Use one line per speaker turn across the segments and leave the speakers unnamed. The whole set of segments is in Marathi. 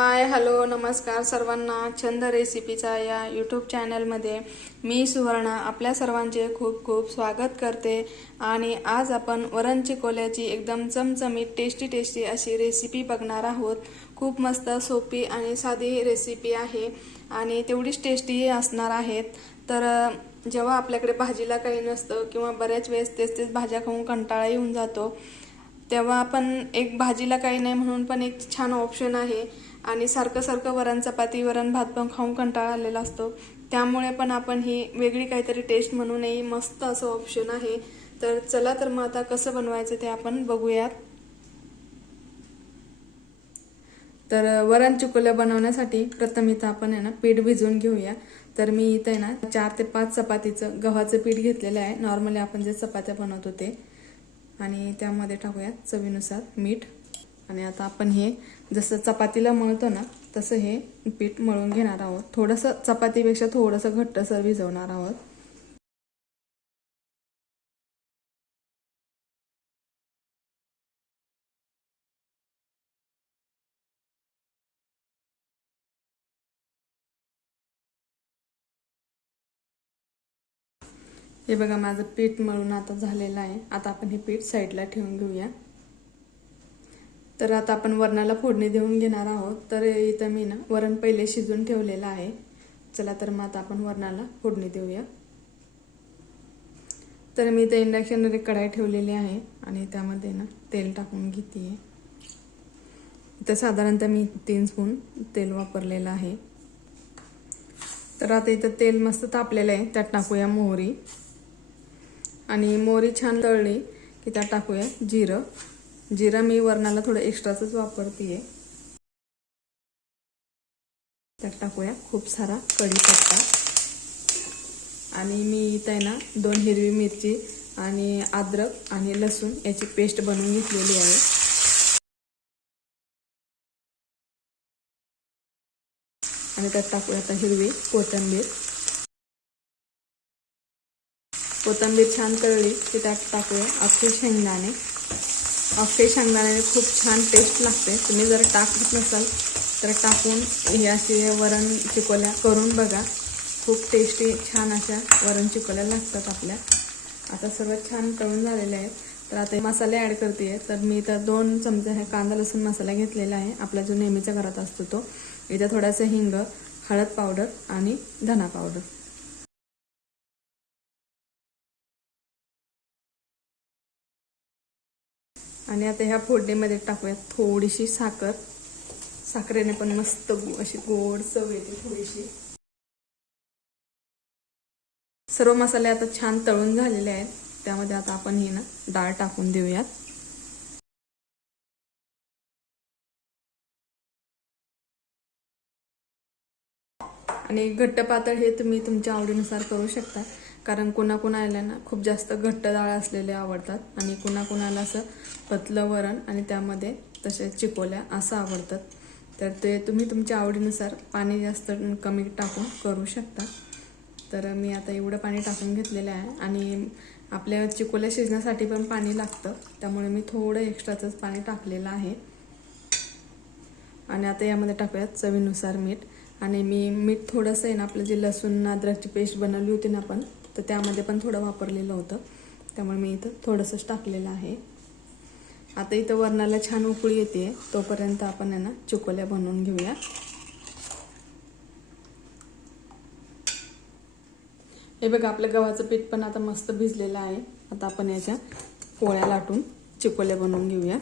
हाय हॅलो नमस्कार सर्वांना छंद रेसिपीचा या यूट्यूब चॅनलमध्ये मी सुवर्णा आपल्या सर्वांचे खूप खूप स्वागत करते आणि आज आपण वरण चिकोल्याची एकदम चमचमीत टेस्टी टेस्टी अशी रेसिपी बघणार आहोत. खूप मस्त सोपी आणि साधी रेसिपी आहे आणि तेवढीच टेस्टीही असणार आहेत. तर जेव्हा आपल्याकडे भाजीला काही नसतं किंवा बऱ्याच वेळेस तेच तेच भाज्या खाऊन कंटाळा येऊन जातो तेव्हा आपण एक भाजीला काही नाही म्हणून पण एक छान ऑप्शन आहे. आणि सारखं सारखं वरण चपाती वरण भात पण खाऊन कंटाळा आलेला असतो. त्यामुळे पण आपण ही वेगळी काहीतरी टेस्ट म्हणूनही मस्त असं ऑप्शन आहे. तर चला तर मग आता कसं बनवायचं ते आपण बघूयात. तर वरण चुकलं बनवण्यासाठी प्रथम इथं आपण आहे ना पीठ भिजवून घेऊया. तर मी इथं आहे ना चार ते पाच चपातीचं गव्हाचं पीठ घेतलेलं आहे. नॉर्मली आपण जे चपात्या बनवतो ते. आणि त्यामध्ये टाकूयात चवीनुसार मीठ. आणि आता आपण हे जसं चपातीला मळतो ना तसं हे पीठ मळून घेणार आहोत. थोडंसं चपातीपेक्षा थोडंसं घट्टसर भिजवणार आहोत. हे बघा माझं पीठ मळून आता झालेलं आहे. आता आपण हे पीठ साईडला ठेवून घेऊया. तर आता आपण वरणाला फोडणी देऊन घेणार आहोत. तर इथं मी ना वरण पहिले शिजून ठेवलेलं आहे. चला तर मग आता आपण वरणाला फोडणी देऊया. तर मी इथं इंडक्शनवर एक कढाई ठेवलेली आहे आणि त्यामध्ये ना तेल टाकून घेते इथं साधारणतः मी तीन स्पून तेल वापरलेलं आहे. तर आता इथं तेल मस्त तापलेलं आहे. त्यात टाकूया मोहरी. आणि मोहरी छान तळली की त्यात टाकूया जिरं. जिरं मी वरणाला थोडं एक्स्ट्राचंच वापरते त्यात टाकूया खूप सारा कढीपत्ता. आणि मी इथं आहे ना दोन हिरवी मिरची आणि अद्रक आणि लसूण याची पेस्ट बनवून घेतलेली आहे. आणि त्यात टाकूया आता हिरवी कोथिंबीर. कोथिंबीर छान तळली की त्यात टाकूया. अख्खे शेंगदाणे. अख्खे शेंगदाण्याने खूप छान टेस्ट लागते. तुम्ही जर टाकत नसाल तर टाकून हे असे वरण चिकोल्या करून बघा. खूप टेस्टी छान अशा वरण चिकोल्या लागतात आपल्या. आता सर्व छान तळून झालेले आहेत. तर आता हे मसाले ॲड करते तर मी इथं दोन चमचे हे कांदा लसूण मसाला घेतलेला आहे. आपला जो नेहमीच्या घरात असतो तो. इथं थोडासा हिंग हळद पावडर आणि धना पावडर आणि आता ह्या फोडणीमध्ये टाकूया थोडीशी साखर. साखरेने पण मस्त गो अशी गोड चव येते थोडीशी. सर्व मसाले आता छान तळून झालेले आहेत. त्यामध्ये आता आपण ही ना डाळ टाकून देऊयात. आणि घट्ट पातळ हे तुम्ही तुमच्या आवडीनुसार करू शकता. कारण कुणाकुणाला ना खूप जास्त घट्ट डाळ असलेले आवडतात आणि कुणाकुणाला असं पतलं वरण आणि त्यामध्ये तसेच चिकोल्या असं आवडतात. तर ते तुम्ही तुमच्या आवडीनुसार पाणी जास्त कमी टाकून करू शकता. तर मी आता एवढं पाणी टाकून घेतलेलं आहे आणि आपल्या चिकोल्या शिजण्यासाठी पण पाणी लागतं. त्यामुळे मी थोडं एक्स्ट्राचंच पाणी टाकलेलं आहे. आणि आता यामध्ये टाकूयात चवीनुसार मीठ. आणि मी मीठ थोडंसं आहे ना आपलं जे लसूण अद्रकची पेस्ट बनवली होती ना आपण तर त्यामध्ये पण थोडं वापरलेलं होतं. त्यामुळे मी इथं थोडंसंच टाकलेलं आहे. आता इथं वरणाला छान उकळी येते. तोपर्यंत आपण यांना ना चिकोल्या बनवून घेऊया. हे बघा आपलं गव्हाचं पीठ पण आता मस्त भिजलेलं आहे. आता आपण याच्या पोळ्या लाटून चिकोल्या बनवून घेऊया.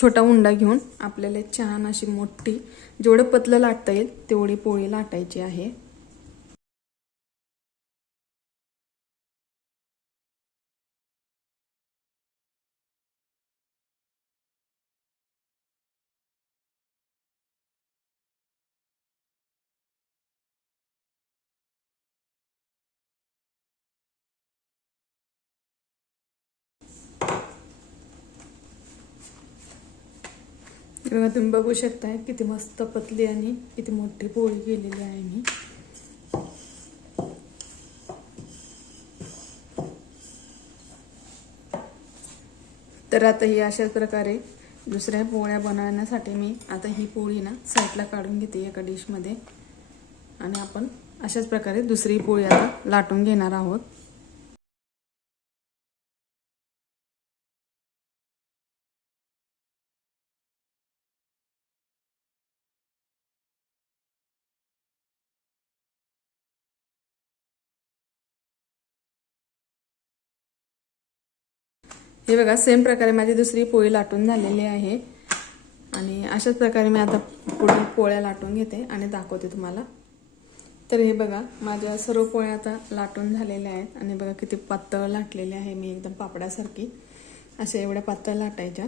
छोटा उंडा घेऊन आपल्याला छान अशी मोठी जेवढं पतलं लाटता येईल तेवढी पोळी लाटायची आहे. बघा तुम्ही बघू शकताय किती मस्त पतली आणि किती मोठी पोळी केलेली आहे मी. तर आता ही अशाच प्रकारे दुसऱ्या पोळ्या बनवण्यासाठी मी आता ही पोळी ना साईडला काढून घेते एका डिशमध्ये. आणि आपण अशाच प्रकारे दुसरी पोळी आता लाटून घेणार आहोत. हे बघा सेम प्रकारे माझी दुसरी पोळी लाटून झालेली आहे. आणि अशाच प्रकारे मी आता पुढील पोळ्या लाटून घेते आणि दाखवते तुम्हाला. तर हे बघा माझ्या सर्व पोळ्या आता लाटून झालेल्या आहेत. आणि बघा किती पातळ लाटलेले आहे मी एकदम पापडासारखी. अशा एवढ्या पातळ लाटायच्या.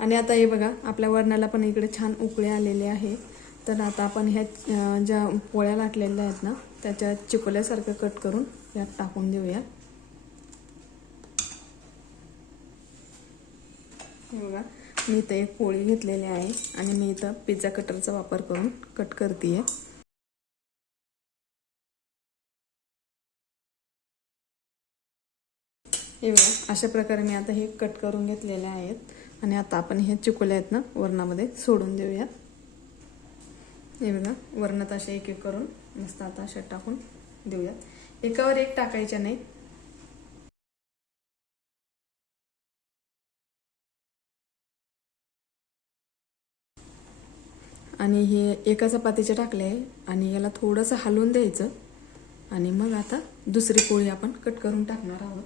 आणि आता हे बघा आपल्या वरणाला पण इकडे छान उकळे आलेले आहे. तर आता आपण ह्या ज्या पोळ्या लाटलेल्या आहेत ना त्याच्या चिकोल्यासारखं कट करून यात टाकून देऊया. हे बघा मी इथं एक पोळी घेतलेली आहे आणि मी इथं पिझ्झा कटरचा वापर करून कट करते हे बघा अशा प्रकारे मी आता हे कट करून घेतलेले आहेत आणि आता आपण हे चिकोले आहेत ना वरणामध्ये सोडून देऊया हे बघा वरणात असे एक एक करून मस्त आता अशा टाकून देऊयात. एकावर एक टाकायच्या नाही आणि हे एका चपातीचे टाकले आहे आणि याला थोडंसं हलवून द्यायचं. आणि मग आता दुसरी पोळी आपण कट करून टाकणार आहोत.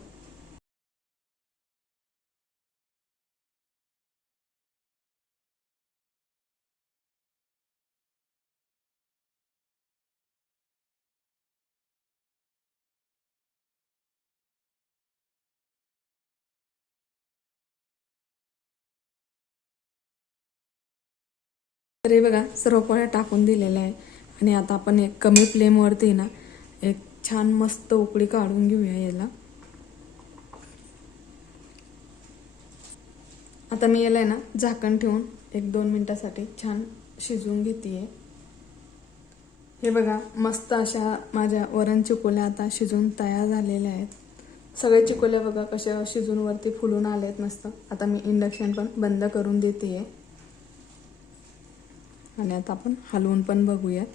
तर हे बघा सर्व पोळ्या टाकून दिलेल्या आहे आणि आता आपण एक कमी फ्लेमवरती ना एक छान मस्त उकळी काढून घेऊया याला. आता मी याला आहे ना झाकण ठेवून एक दोन मिनटासाठी छान शिजवून घेते हे बघा मस्त अशा माझ्या वरण चिकोल्या आता शिजून तयार झालेल्या आहेत. सगळे चिकोल्या बघा कशा शिजून वरती फुलून आले आहेत मस्त. आता मी इंडक्शन पण बंद करून देते आहे आणि आता आपण हलवून पण बघूयात.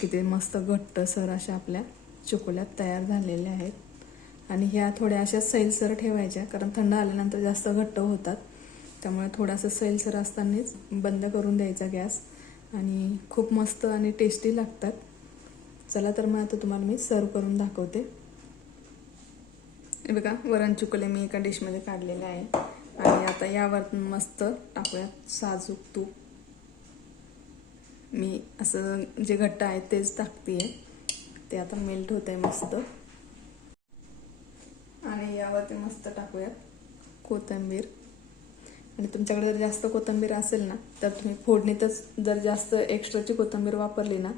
किती मस्त घट्ट सर अशा आपल्या चोकोल्यात तयार झालेल्या आहेत. आणि ह्या थोड्या अशा सैलसर ठेवायच्या कारण थंड आल्यानंतर जास्त घट्ट होतात. त्यामुळे थोडासा सैलसर असतानाच बंद करून द्यायचा गॅस. आणि खूप मस्त आणि टेस्टी लागतात. चला तर मग आता तुम्हाला मी सर्व करून दाखवते. हे बघा वरण चुकले मी एका डिशमध्ये काढलेले आहे. आणि आता यावर मस्त टाकूयात साजूक तूप. मी असं जे घट्ट आहे तेच टाकते ते आता मेल्ट होत आहे मस्त. आणि यावरती मस्त टाकूयात कोथिंबीर. आणि तुमच्याकडे जर जास्त कोथिंबीर असेल ना तर तुम्ही फोडणीतच जर जास्त एक्स्ट्राची कोथिंबीर वापरली ना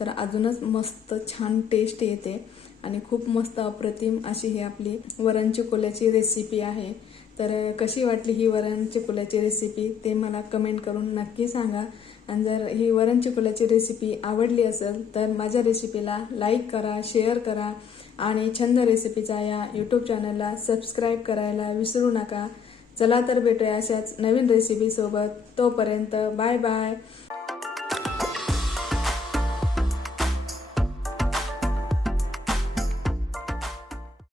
तर अजूनच मस्त छान टेस्ट येते. आणि खूप मस्त अप्रतिम अशी ही आपली वरण चिकोल्याची रेसिपी आहे. तर कशी वाटली ही वरण चिकोल्याची रेसिपी ते मला कमेंट करून नक्की सांगा. आणि जर ही वरण चिकोल्याची रेसिपी आवडली असेल तर माझ्या रेसिपीला लाईक करा शेअर करा आणि छंद रेसिपीचा या यूट्यूब चॅनलला सबस्क्राईब करायला विसरू नका. चला तर भेटूया अशाच नवीन रेसिपीसोबत तोपर्यंत बाय बाय